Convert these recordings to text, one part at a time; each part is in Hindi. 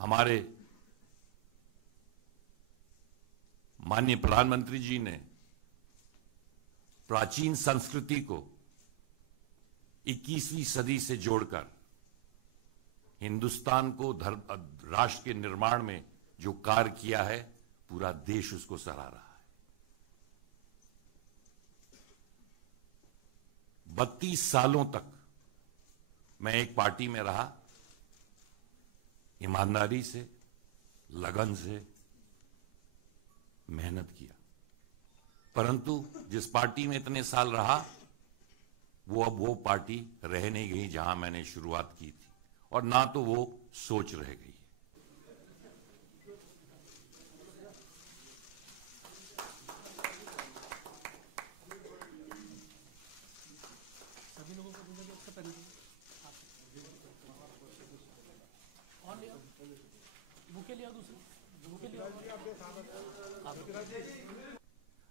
हमारे माननीय प्रधानमंत्री जी ने प्राचीन संस्कृति को 21वीं सदी से जोड़कर हिंदुस्तान को राष्ट्र के निर्माण में जो कार्य किया है, पूरा देश उसको सराहा रहा है। 32 सालों तक मैं एक पार्टी में रहा, ईमानदारी से, लगन से मेहनत किया, परंतु जिस पार्टी में इतने साल रहा वो अब वो पार्टी रह नहीं गई जहां मैंने शुरुआत की थी, और ना तो वो सोच रह गई।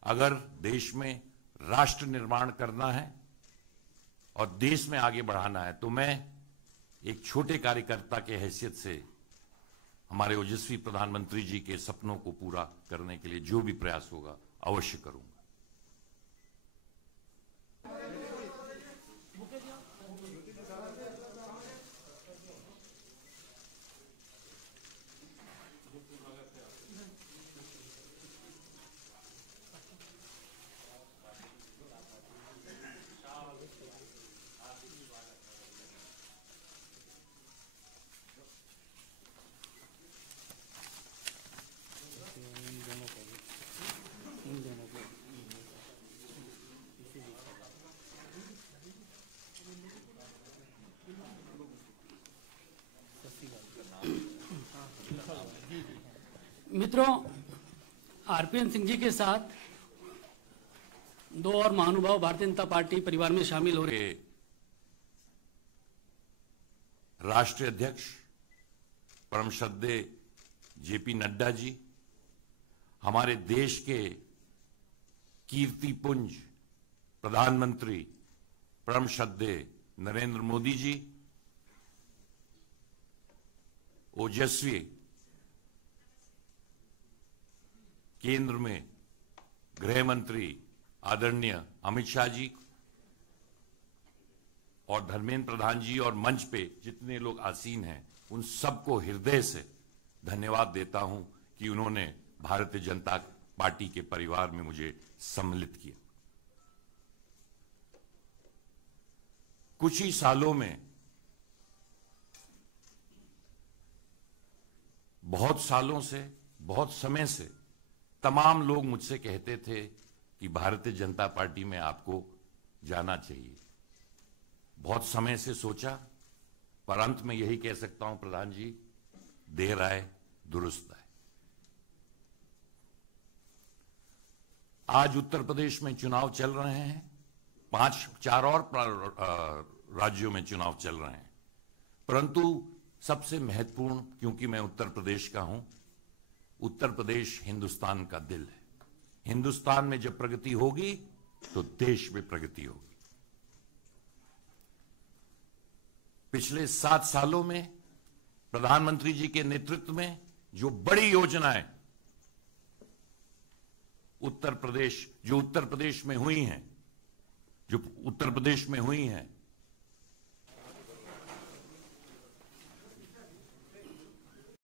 अगर देश में राष्ट्र निर्माण करना है और देश में आगे बढ़ाना है तो मैं एक छोटे कार्यकर्ता के हैसियत से हमारे ओजस्वी प्रधानमंत्री जी के सपनों को पूरा करने के लिए जो भी प्रयास होगा अवश्य करूंगा। मित्रों, आरपीएन सिंह जी के साथ दो और महानुभाव भारतीय जनता पार्टी परिवार में शामिल हो रहे। राष्ट्रीय अध्यक्ष परम श्रद्धेय जेपी नड्डा जी, हमारे देश के कीर्तिपुंज प्रधानमंत्री परम श्रद्धेय नरेंद्र मोदी जी, ओजस्वी केंद्र में गृह मंत्री आदरणीय अमित शाह जी और धर्मेंद्र प्रधान जी, और मंच पे जितने लोग आसीन हैं उन सबको हृदय से धन्यवाद देता हूं कि उन्होंने भारतीय जनता पार्टी के परिवार में मुझे सम्मिलित किया। कुछ ही सालों में बहुत सालों से, बहुत समय से तमाम लोग मुझसे कहते थे कि भारतीय जनता पार्टी में आपको जाना चाहिए। बहुत समय से सोचा, पर अंत में यही कह सकता हूं प्रधान जी, देर आए दुरुस्त आए। आज उत्तर प्रदेश में चुनाव चल रहे हैं, 4 और राज्यों में चुनाव चल रहे हैं, परंतु सबसे महत्वपूर्ण, क्योंकि मैं उत्तर प्रदेश का हूं, उत्तर प्रदेश हिंदुस्तान का दिल है। हिंदुस्तान में जब प्रगति होगी तो देश में प्रगति होगी। पिछले 7 सालों में प्रधानमंत्री जी के नेतृत्व में जो बड़ी योजनाएं उत्तर प्रदेश में हुई हैं,